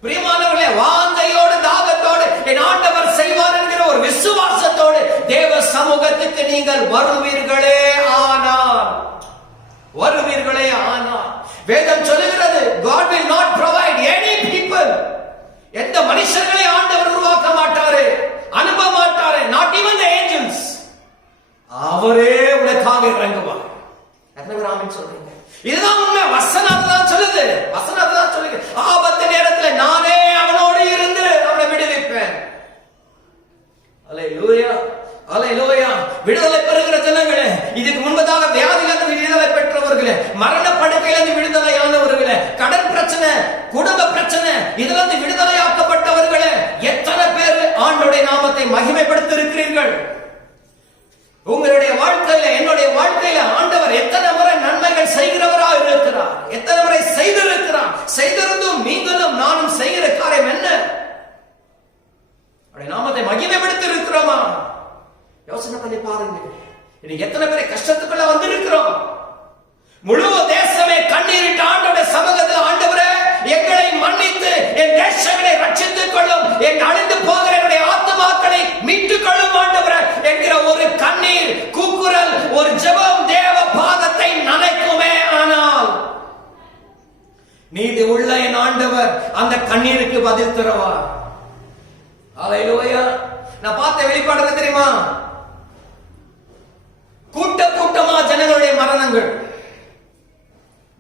பிரியமானவர்களே, வாஞ்சையோடு தாகத்தோடு என் ஆண்டவர் செய்வார் என்கிற ஒரு விசுவாசத்தோடு தேவ சமூகத்துக்கு நீங்கள் வருவீர்களே ஆனால், வருவீர்களே ஆனால், வேதம் சொல்லுகிறது, God will not provide any people. எந்த மனுஷர்களை ஆண்டவர் உருவாக்க மாட்டாரு, அனுப்ப மாட்டாரு, not even the angels. அவரே உனக்காக இறங்குவார். எத்தனை பேர் ஆமென் சொல்றீங்க? இதுதான் உண்மை. வசனம் தான் சொல்லுது, வசனம் தான் சொல்லுது. ஆபத்து நேரத்தில் நானே அவனோடு இருந்து அவனை விடுவிப்பேன். அல்லேலூயா, அல்லேலூயா. விடுதலை பெறுகிற ஜனங்களே, இதுக்கு முன்பதாக வியாதியிலிருந்து விடுதலை பெற்றவர்களே, மரண படுக்கையிலிருந்து விடுதலையானவர்களே, கடன் பிரச்சனை, குடும்ப பிரச்சனை, இதிலிருந்து விடுதலையாக்கப்பட்டவர்களே, எத்தனை பேர் ஆண்டவருடைய நாமத்தை மகிமைப்படுத்தி இருக்கிறீர்கள்? உங்களுடைய வாழ்க்கையில, என்னுடைய வாழ்க்கையில ஆண்டவர் எத்தனை முறை நன்மைகள் செய்கிறவராக இருக்கிறார், எத்தனை முறை செய்திருக்கிறார். செய்திருந்தும் நீங்களும் நானும் செய்கிற காரியம் என்ன? அவருடைய நாமத்தை மகிமைப்படுத்தி இருக்கிறோமா? யோசனை பண்ணி பாருங்க. இன்னைக்கு எத்தனை பேரை கஷ்டத்துக்குள்ள வந்திருக்கிறோம். முழு தேசமே கண்ணீரிட்டு ஆண்டவருடைய சமூகத்தில், ஆண்டவரே எங்களை மன்னித்து என் தேசங்களை ரட்சித்துக் கொள்ளும், என் அழிந்து போகிற என்னுடைய ஆத்துமாக்களை மீட்டுக் கொள்ளும் ஆண்டவரே என்கிற ஒரு கண்ணீர் கூக்குரல், ஒரு ஜெபம் தேவ பாதத்தை நனைக்குமே. ஆனால் நீதி உள்ள என் ஆண்டவர் அந்த கண்ணீருக்கு பதில் தருவார். அல்லேலூயா. நான் பார்த்த வெளிப்பாடு என்ன தெரியுமா? கூட்ட கூட்டமா ஜனங்களுடைய மரணங்கள்.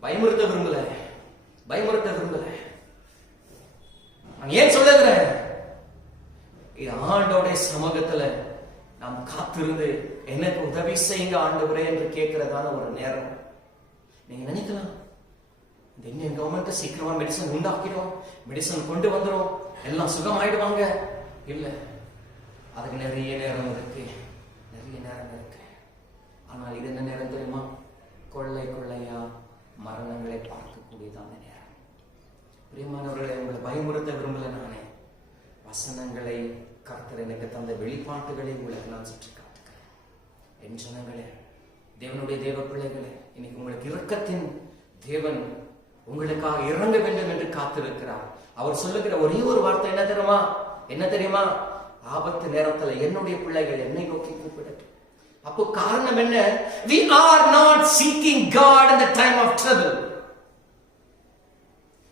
பயமுறுத்த விரும்பல, பயமுறுத்த விரும்பல. நான் ஏன் சொல்லுகிறேன்? இது ஆண்டவருடைய சமூகத்துல நாம் காத்திருந்து எனக்கு உதவி செய்யுங்க ஆண்டவரே என்று கேட்கிறதான ஒரு நேரம். நீங்க நினைக்கலாம், இந்த இந்தியன் கவர்மெண்ட் சீக்கிரமா மெடிசன் உண்டாக்கிடும், மெடிசன் கொண்டு வந்துடும், எல்லாம் சுகமாயிடுவாங்க. இல்ல, அதுக்கு நிறைய நேரம் இருக்கு, நிறைய நேரம் இருக்கு. ஆனால் இது என்ன நேரம் தெரியுமா? கொள்ளை கொள்ளையா மரணங்களை பார்க்கக்கூடியதான நேரம். பிரியமானவர்களை, உங்களை பயமுறுத்த விரும்பல. நானே வசனங்களை, கர்த்தர் எனக்கு தந்த வெளிப்பாட்டுகளை உங்களுக்கு நான் சுற்றி காட்டுகிறேன். என் ஜனங்களே, தேவனுடைய தேவ பிள்ளைகளே, இன்னைக்கு உங்களுக்கு இரக்கத்தின் தேவன் உங்களுக்காக இறங்க வேண்டும் என்று காத்திருக்கிறார். அவர் சொல்லுகிற ஒரே ஒரு வார்த்தை என்ன தெரியுமா? என்ன தெரியுமா? ஆபத்து நேரத்துல என்னுடைய பிள்ளைகள் என்னை நோக்கி கூப்பிடட்டும். அப்போ காரணம் என்ன? We are not seeking God in the time of trouble.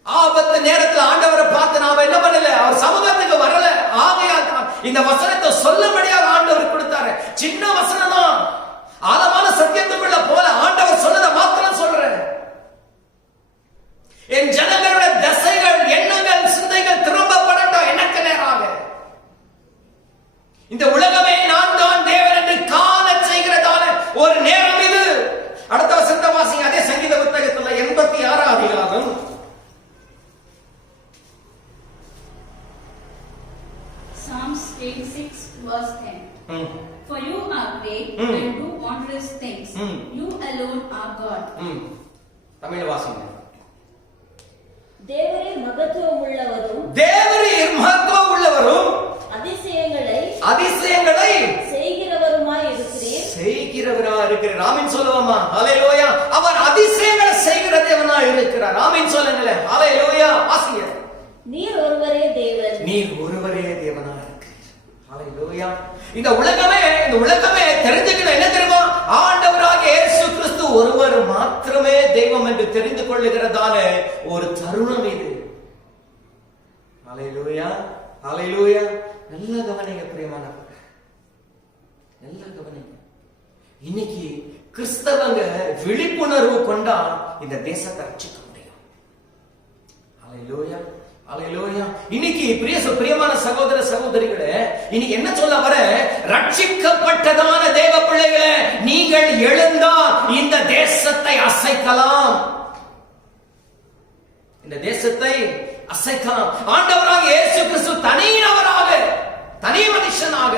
ஆபத்து நேரத்தில் ஆண்டவரை பார்த்து நாம என்ன பண்ணல? அவர் சமூகத்துக்கு வரல. ஆகையால் தான் இந்த வசனத்தை சொல்லும்படியாக ஆண்டவர் கொடுத்தாரு. சின்ன வசனம் தான், ஆழமான சத்தியத்துக்குள்ள போல ஆண்டவர் சொன்னதை மாத்திரம் சொல்றேன். என் ஜனங்களுடைய தசைகள், எண்ணங்கள், சிந்தைகள் திரும்பப்படட்டும் எனக்கு நேராக. இந்த உலகமே நான் தான் தேவன் என்று Psalms 86 verse 10. For you are great and do wondrous things. You alone are God. Tamil வாசிங்க. தேவரீர் மகத்துவம் உள்ளவரும் தேவரீர் மகத்துவம் உள்ளவரும் அதிசயங்களை செய்கிறவருமாய் இருக்கிறீர். செய்கிறவராய் இருக்கிறார். ஆமென் சொல்லுவோமா? ஹalleluya. அவர் அதிசயங்களை செய்கிற தேவனாய் இருக்கிறார். ஆமென் சொல்லுங்களேன். ஹalleluya. வாசிங்க. நீர் ஒருவரே தேவன். நீர் ஒருவரே தேவனாய் இருக்கிறீர். ஹalleluya. இந்த உலகமே தெரிஞ்சுக்கணும் என்ன தெரியுமா? ஆண்டவராகிய இயேசு கிறிஸ்து ஒருவர் மாத்திரமே தெய்வம் என்று தெரிந்து கொள்ளுகிறதான ஒரு தருணம் இது. ஹalleluya. ஹalleluya. நல்ல கவனிங்க பிரியமானவர்களே. நல்ல கவனிங்க. இன்னைக்கு கிறிஸ்தவங்க விழிப்புணர்வு கொண்டா இந்த தேசத்தை ரட்சிக்க முடியும். ஹalleluya. ஹalleluya. இன்னைக்கு பிரியமான சகோதர சகோதரிகளே, இன்னைக்கு என்ன சொல்ல வர? ரட்சிக்கப்பட்டதான தேவ பிள்ளைகளே, நீங்கள் எழுந்தால் இந்த தேசத்தை அசைக்கலாம். இந்த தேசத்தை அசைக்கலாம். ஆண்டவராக இயேசு கிறிஸ்து தனிநபராக, தனி மனுஷனாக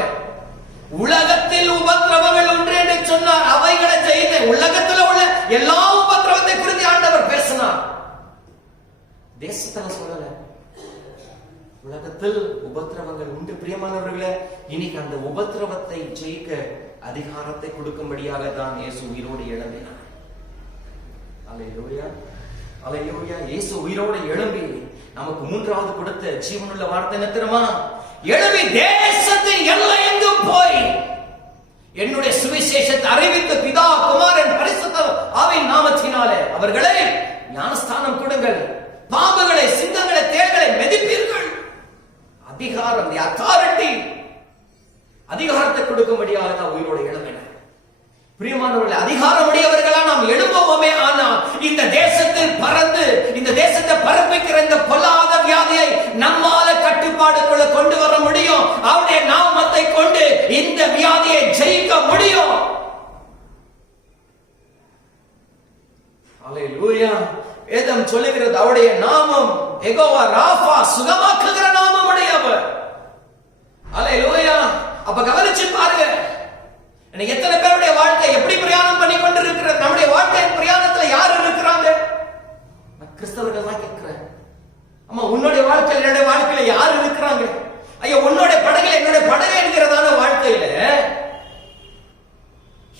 உலகத்தில் உபத்திரவங்கள் உண்டு என்று சொன்னார். அவைகளை ஜெயித்த உலகத்தில் உள்ள எல்லா உபத்திரவத்தை குறித்து ஆண்டவர் பேசினார். தேசத்துல சொல்லல. உலகத்தில் உபத்திரவங்கள் உண்டு பிரியமானவர்களே. இன்னைக்கு அந்த உபத்திரவத்தை ஜெயிக்க அதிகாரத்தை கொடுக்கும்படியாக தான் இயேசு உயிரோடு எழும்பினார். அல்லேலூயா. அல்லேலூயா. இயேசு உயிரோடு எழும்பி நமக்கு மூன்றாவது கொடுத்த ஜீவனுள்ள வார்த்தை என்ன தெரியுமா? எழும்பி தேசத்தின் எல்லையெங்கும் போய் என்னுடைய சுவிசேஷத்தை அறிவித்து பிதா குமாரன் பரிசுத்த ஆவியின் நாமத்தினாலே அவர்களை ஞானஸ்தானம் கொடுங்கள். பாம்புகளை, சிங்கங்களை, தேள்களை மெதிப்பீர்கள். அதிகாரம், அதிகாரத்தை கொடுக்கும்படியாக தான் உயிரோடு எழும்பினார். பிரியமானவர்களே, அதிகாரம் உடையவர்களா நாம் எழும்புவோமே. ஆனால் இந்த தேசத்தில் பறந்து இந்த தேசத்தை பரப்பிக்கிற இந்த பொல்லாத வியாதியை நம்மால கட்டுப்பாடுக்குள்ள கொண்டு வர முடியும். அவருடைய நாமத்தை கொண்டு இந்த வியாதியை ஜெயிக்க முடியும். அல்லேலூயா. வேதம் சொல்லுகிறது அவருடைய நாமம் யெகோவா ராஃபா, சுகமாக்குகிற நாமம் உடையவர். அல்லேலூயா. அப்ப கவனிச்சு பாருங்க, எத்தனை பேருடைய வாழ்க்கை எப்படி பிரயாணம் பண்ணி கொண்டிருக்கிறது? நம்முடைய வாழ்க்கையின் பிரயாணத்துல யார் இருக்கிறாங்க? கிறிஸ்தவர்கள் தான் கேட்கிறேன். அம்மா, உன்னுடைய வாழ்க்கையில் என்னுடைய வாழ்க்கையில யார் இருக்கிறாங்க? ஐயா, உன்னுடைய படகுல என்னுடைய படகு என்கிறதான வாழ்க்கையில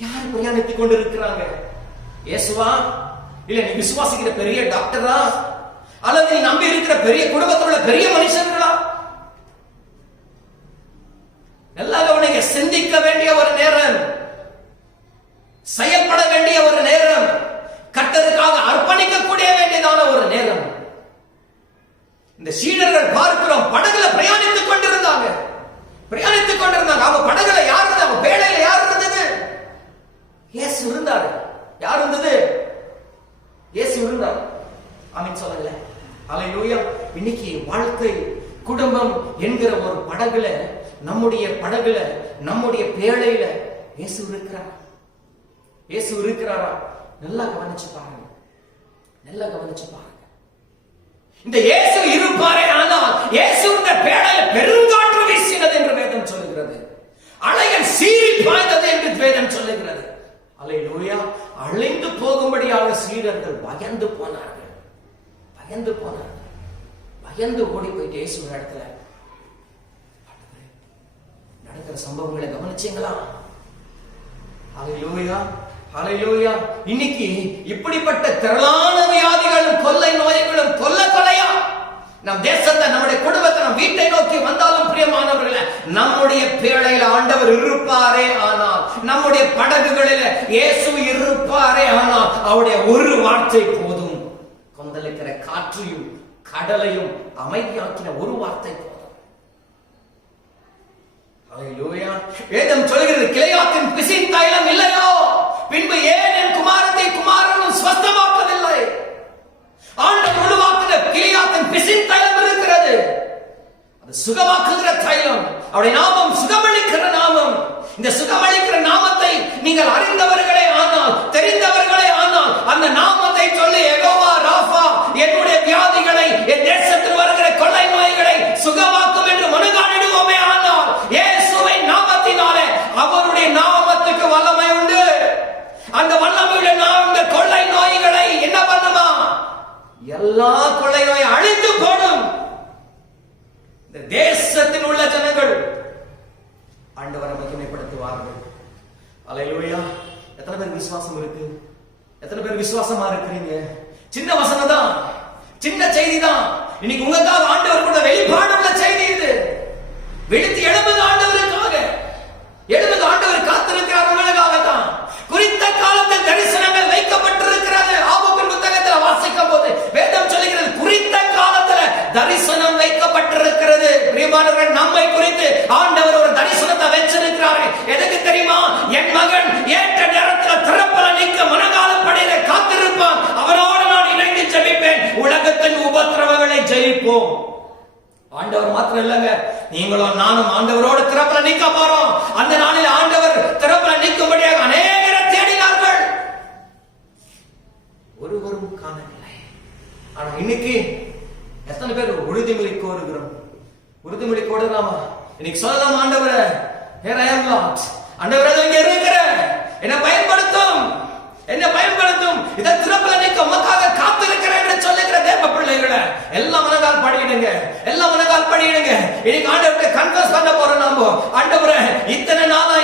யார் பிரயாணித்துக் கொண்டிருக்கிறாங்க? இயேசுவா? இல்ல நீ விசுவாசிக்கிற பெரிய டாக்டரா? அல்லது நீ நம்பி இருக்கிற பெரிய குடும்பத்தில் உள்ள பெரிய மனுஷர்களா? நல்லா கவனிங்க. சிந்திக்க வேண்டிய ஒரு நேரம், செயல்பட வேண்டிய ஒரு நேரம், கர்த்தருக்காக அர்ப்பணிக்கக்கூடிய வேண்டியதான ஒரு நேரம். இந்த சீடர்கள் பார்க்கிறோம், படகுல பிரயாணித்துக் கொண்டிருந்தாங்க. அவங்க படகுல யார் இருந்தாங்க? அவங்க பேழையில யார் இருந்தது? இயேசு இருந்தார். யார் இருந்தது? இயேசு இருந்தார். ஆமென் சொல்லுங்க. அல்லேலூயா. இன்னைக்கு வாழ்க்கை, குடும்பம் என்கிற ஒரு படகுல, நம்முடைய படகுல, நம்முடைய பேழையில இயேசு இருக்கிறார். இயேசு இருக்கிறாரா? நல்லா கவனிச்சு பாருங்க. நல்லா கவனிச்சு பாருங்க. இந்த இயேசு இருப்பாரே. ஆனால் இயேசு இந்த பேழையில பெருங்காற்று வீசினது என்று வேதம் சொல்லுகிறது. அலைகள் சீறி பாய்ந்தது என்று வேதம் சொல்லுகிறது. அல்லேலூயா. அழிந்து போகும்படியாக சீடர்கள் பயந்து போனார்கள். பயந்து ஓடி போயிட்டு இயேசு இடத்துல நடக்கிற சம்பவங்களை கவனிச்சீங்களா? அல்லேலூயா. அல்லேலூயா. இன்னைக்கு இப்படிப்பட்ட திரளான வியாதிகளும் கொள்ளை நோய்களும் கொலையா நம் தேசத்தை, நம்முடைய குடும்பத்தை, நம் வீட்டை நோக்கி வந்தாலும் பிரியமானவர்களே, நம்முடைய பேழையில ஆண்டவர் இருப்பாரே ஆனால், நம்முடைய படகுகளில இயேசு இருப்பாரே ஆனால், அவருடைய ஒரு வார்த்தை போதும். கொந்தளிக்கிற காற்றையும் கடலையும் அமைதியாக்கின ஒரு வார்த்தை போதும். அல்லேலூயா. வேதம் சொல்கிறது, கிளையாத்தின் பிசின் தைலம் இல்லையோ, பின்பு ஏன் என் குமாரனும் ஸ்வஸ்தமாக்கவில்லை? ஆண்டவர் உருவாக்குற கிளையாத்தின் பிசின் தைலம் இருக்கிறது. அது சுகமாக்குகிற தைலம். அவருடைய நாமம் சுகமளிக்கிற நாமம். இந்த சுகமளிக்கிற நாமத்தை நீங்கள் அறிந்தவர்களே ஆனால், தெரிந்தவர்களே ஆனால், அந்த நாமத்தை சொல்லி யெகோவா ராஃபா, என்னுடைய வியாதிகளை, என் தேசத்தில் வருகிற கொள்ளை நோய்களை சுகமாக்கும் என்று மனதாடிடுவோமே ஆனால், எல்லா கொள்ளையும் அழித்து போடும். இந்த தேசத்தில் உள்ள ஜனங்கள் ஆண்டவரை மகிமைப்படுத்துவார்கள். அல்லேலூயா. எத்தனை பேர் விசுவாசம் இருக்கு? எத்தனை பேர் விசுவாசமா இருக்கிறீங்க? சின்ன வசனம் தான், சின்ன செய்தி தான். இன்னைக்கு உங்களுக்காக ஆண்டவர் கூட வெளிப்பாடு உள்ள செய்தி இது. வெளுத்து எழுபது ஆண்டவருக்காக, 70 ஆண்டவர் காத்திருக்கிறார் உங்களுக்காக தான். குறித்த காலத்தில் தரிசனங்கள் வைக்கப்பட்டிருக்கிறது. ஆபோக்கின் புத்தகத்தில் வாசிக்கும் போது வேதம் சொல்லுகிறது, குறித்த காலத்தில் தரிசனம் வைக்கப்பட்டிருக்கிறது. பிரியமானவர்கள், நம்மை குறித்து ஆண்டவர் ஒரு தரிசனத்தை வச்சிருக்கிறார். எதுக்கு தெரியுமா? என் மகன் ஏற்ற நேரத்தில் திறப்பல நீக்க மனகாலப்படியில காத்திருப்பான், அவனோடு நான் இணைந்து ஜெபிப்பேன், உலகத்தின் உபத்திரவங்களை ஜெயிப்போம். ஆண்டவர் மாத்திரம் இல்லங்க, நீங்களும் நானும் ஆண்டவரோடு திறப்பல நீக்க போறோம். அந்த நாளில் ஆண்டவர் திறப்பல நீக்கும்படியாக அநேகரை தேடினார்கள், ஒருவரும் காணவில்லை. ஆனா இன்னைக்கு எத்தனை பேர் உறுதிமொழி கோருகிறோம்? உறுதிமொழி கோரலாமா? இன்னைக்கு சொல்லலாம், ஆண்டவரே, here I am Lord, ஆண்டவரே இங்க இருக்கிறேன், என்ன பயன்படுத்தும், என்ன பயன்படுத்தும். இதை திறப்பல நீக்க உமக்காக காத்திருக்கிறேன் என்று சொல்லுகிற தேவ பிள்ளைகளை எல்லாம் மனதால் படியிடுங்க, எல்லாம் மனதால் படியிடுங்க. இன்னைக்கு ஆண்டவரை கன்ஃபஸ் பண்ண போறோம் நாம. ஆண்டவரே, இத்தனை நாளா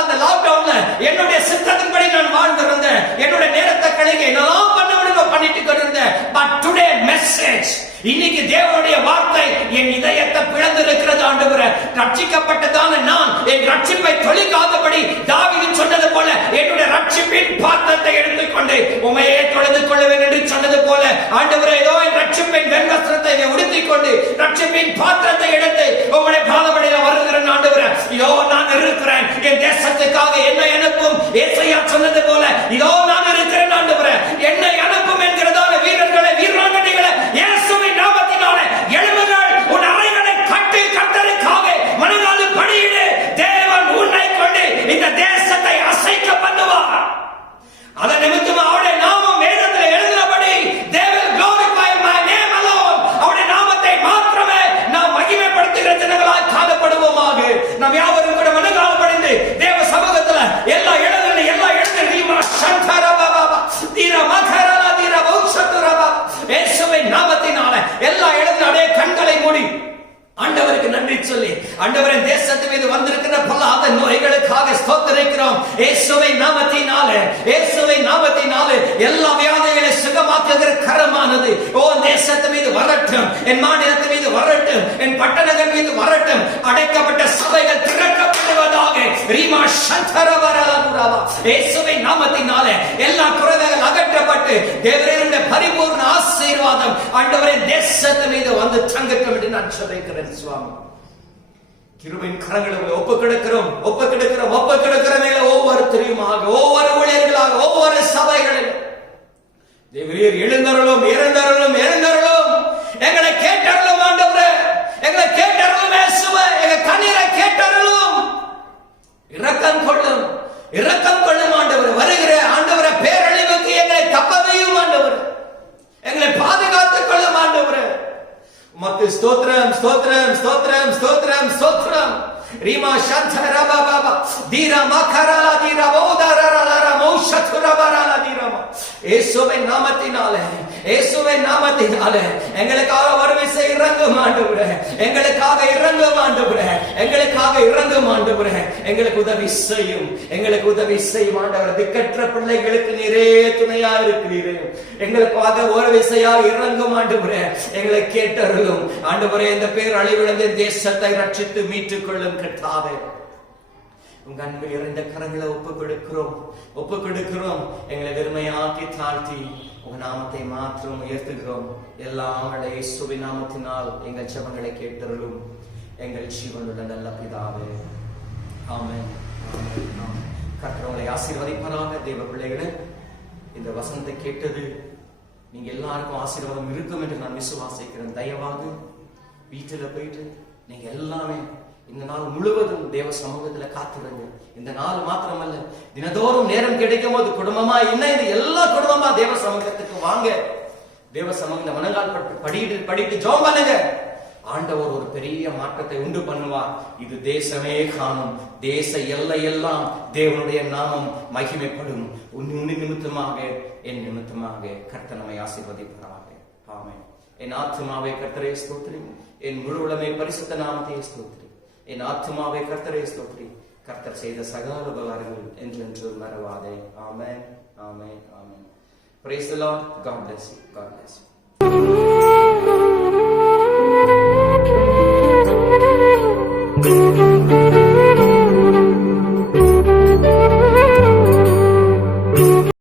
அந்த லாக்டவுன்ல என்னுடைய சித்தத்தின்படி நான் வாழ்ந்திருந்தேன், என்னுடைய நேரத்தை கழிங்க என்னெல்லாம் பண்ண முடியுமோ பண்ணிட்டு கொண்டிருந்தேன். பட் டுடே மெசேஜ், இன்னைக்கு தேவனுடைய வார்த்தை என் இதயத்தை பிளந்திருக்கிறது. ஆண்டவரே, ரட்சிக்கப்பட்டதான நான் என் ரட்சிப்பை தொலைக்காதபடி தாவீது சொன்னது போல என்னுடைய ரட்சிப்பின் பாத்திரத்தை எடுத்துக்கொண்டு உமையே தொழுது கொள்வேன் என்று சொன்னது போல, ஆண்டவரே, ஏதோ என் ரட்சிப்பின் வெண்வஸ்திரத்தை உடுத்திக் கொண்டு ரட்சிப்பின் பாத்திரத்தை எடுத்து உங்களுடைய பாதபடியில் வருகிறேன். ஆண்டவரே, இதோ நான் இருக்கிறேன், என் தேசத்துக்காக என்னை அனுப்பும். ஏசாயா சொன்னது போல, இதோ நான் இருக்கிறேன் ஆண்டவரே, என்னை அனுப்பும் என்கிறதான வீரர்களை, வீராங்கனைகளை இயேசுவின் நாமத்தினாலே எழும்புங்கள், உன் அறைகளை கட்டி கர்த்தருக்காக மனதால் படியிடு. தேவன் உன்னை கொண்டு இந்த தேசத்தை அசைக்க பண்ணுவார். அதன் நிமித்தம் அவருடைய நாமம் வேதத்தில் எழுதினபடி they will glorify my name alone, அவருடைய நாமத்தை மாத்திரமே நாம் மகிமைப்படுத்துகிற ஜனங்களாய் காணப்படுவோமாக. நாம் யாவரும் கூட மனதால் படிந்து தேவ சமூகத்துல எல்லா இடங்களிலும் ரீமா சந்தரபாபா தீரா மகரலா தீரா பௌஷத்துரபா இயேசுவின் நாமத்தினால எல்லா இடங்களிலும் அப்படியே கண்களை மூடி ஆண்டவருக்கு நன்றி சொல்லி, ஆண்டவரே, தேசத்து மீது வந்திருக்கிற பொல்லாத நோய்களுக்காக ஸ்தோத்திரிக்கிறோம். இயேசுவின் நாமத்தினாலே, இயேசுவின் நாமத்தினாலே எல்லா வியாதிகளை சுகமாக்குகிற கரமானது ஓ தேசத்து மீது வரட்டும், என் மாநிலத்து மீது வரட்டும், என் பட்டணங்கள் மீது வரட்டும். அடைக்கப்பட்ட சபைகள் திறக்கப்படுவதாக. ரீமா சந்தரவரலகுரபா இயேசுவின் நாமத்தினாலே எல்லா குறைகள் அகற்றப்பட்டு தேவனுடைய பரிபூர்ண ஆசீர்வாதம் ஆண்டவரே தேசத்து மீது வந்து தங்கட்டும் என்று நான் சொல்லிக்கிறேன். சுவாமி, கிருபையின் கரங்களை ஒப்புக்கொடுக்கிறோம். ஒவ்வொரு தெரியுமாக, ஒவ்வொரு ஊழியர்களாக, ஒவ்வொரு சபைகளிலும் தேவரீர் எழுந்தருளும், எங்களை கேட்டருளும். ஆண்டவரே, எங்களை கேட்டருளும். இயேசுவே, எங்க கண்ணீரை கேட்டருளும். இரக்கம் கொள்ளும் ஆண்டவரே. வருகிற ஆண்டவரே பேரழிவுக்கு எங்களை தப்பவையும் ஆண்டவரே, எங்களை பாதுகாத்துக் கொள்ளும் ஆண்டவரே. உமக்கு ஸ்தோத்திரம், ஸ்தோத்திரம், ஸ்தோத்திரம், ஸ்தோத்திரம், ஸ்தோத்திரம். ரீமா சந்தரபா பாபா தீரா மகரலா தீரா போதரரலரா மௌஷதுரபரலா தீரமா இயேசுவின் நாமத்தினாலே, இயேசுவின் நாமத்தினாலே எங்களுக்காக ஒரு விசை இறங்கும் ஆண்டவரே, எங்களுக்காக இறங்கும் ஆண்டவரே, எங்களுக்காக இறங்கும் ஆண்டவரே. எங்களுக்கு உதவி செய்யும் ஆண்டவரே. திக்கற்ற பிள்ளைகளுக்கு நீரே துணையா இருக்கிறீரே. எங்களுக்காக ஒரு விசையா இறங்கும் ஆண்டவரே. எங்களை கேட்டருளும் ஆண்டவரே. இந்த பேர் அழிவிழந்த தேசத்தை ரட்சித்து மீட்டுக் கொள்ளும் கர்த்தாவே. உங்க அன்பில் இறந்த கரங்களை ஒப்புக் கொடுக்கிறோம். எங்களை வெறுமையாக்கி தாழ்த்தி உங்க நாமத்தை மாத்திரம் உயர்த்துகிறோம். எல்லாம் இயேசுவின் நாமத்தினால் எங்கள் ஜெபங்களை கேட்டருளும் எங்கள் ஜீவனுள்ள நல்ல பிதாவே. ஆமென். கர்த்தர் உங்களை ஆசீர்வதிப்பாராக. தேவ பிள்ளைகளே, இந்த வசனத்தை கேட்டது நீங்க எல்லாருக்கும் ஆசீர்வாதம் இருக்கும் என்று நான் விசுவாசிக்கிறேன். தயவாக வீட்டுல போயிட்டு நீங்க எல்லாமே இந்த நாள் முழுவதும் தேவ சமூகத்துல காத்துருங்க. இந்த நாள் மாத்திரமல்ல, தினதோறும் நேரம் கிடைக்கும் போது குடும்பமா எல்லா குடும்பமா தேவ சமூகத்துக்கு வாங்க. தேவ சமூக மனங்கால் படிட்டு ஜெபம் பண்ணுங்க. ஆண்டவர் ஒரு பெரிய மாற்றத்தை உண்டு பண்ணுவார். இது தேசமே காணும். தேச எல்லையெல்லாம் தேவனுடைய நாமம் மகிமைப்படும். உன் நிமித்தமாக, என் நிமித்தமாக கர்த்தர் நம்மை ஆசீர்வதிப்பாராக. ஆமென். என் ஆத்துமாவே கர்த்தரை ஸ்தோத்திரி, என் முழு உளமே பரிசுத்த நாமத்தை ஸ்தோத்திரி. என் ஆத்துமாவே கர்த்தரை ஸ்தோத்திரி, கர்த்தர் செய்த சகல உபகாரங்கள் என்றென்று மறவாதே. ஆமென், ஆமென், ஆமென். Praise the Lord. God bless you. God bless you.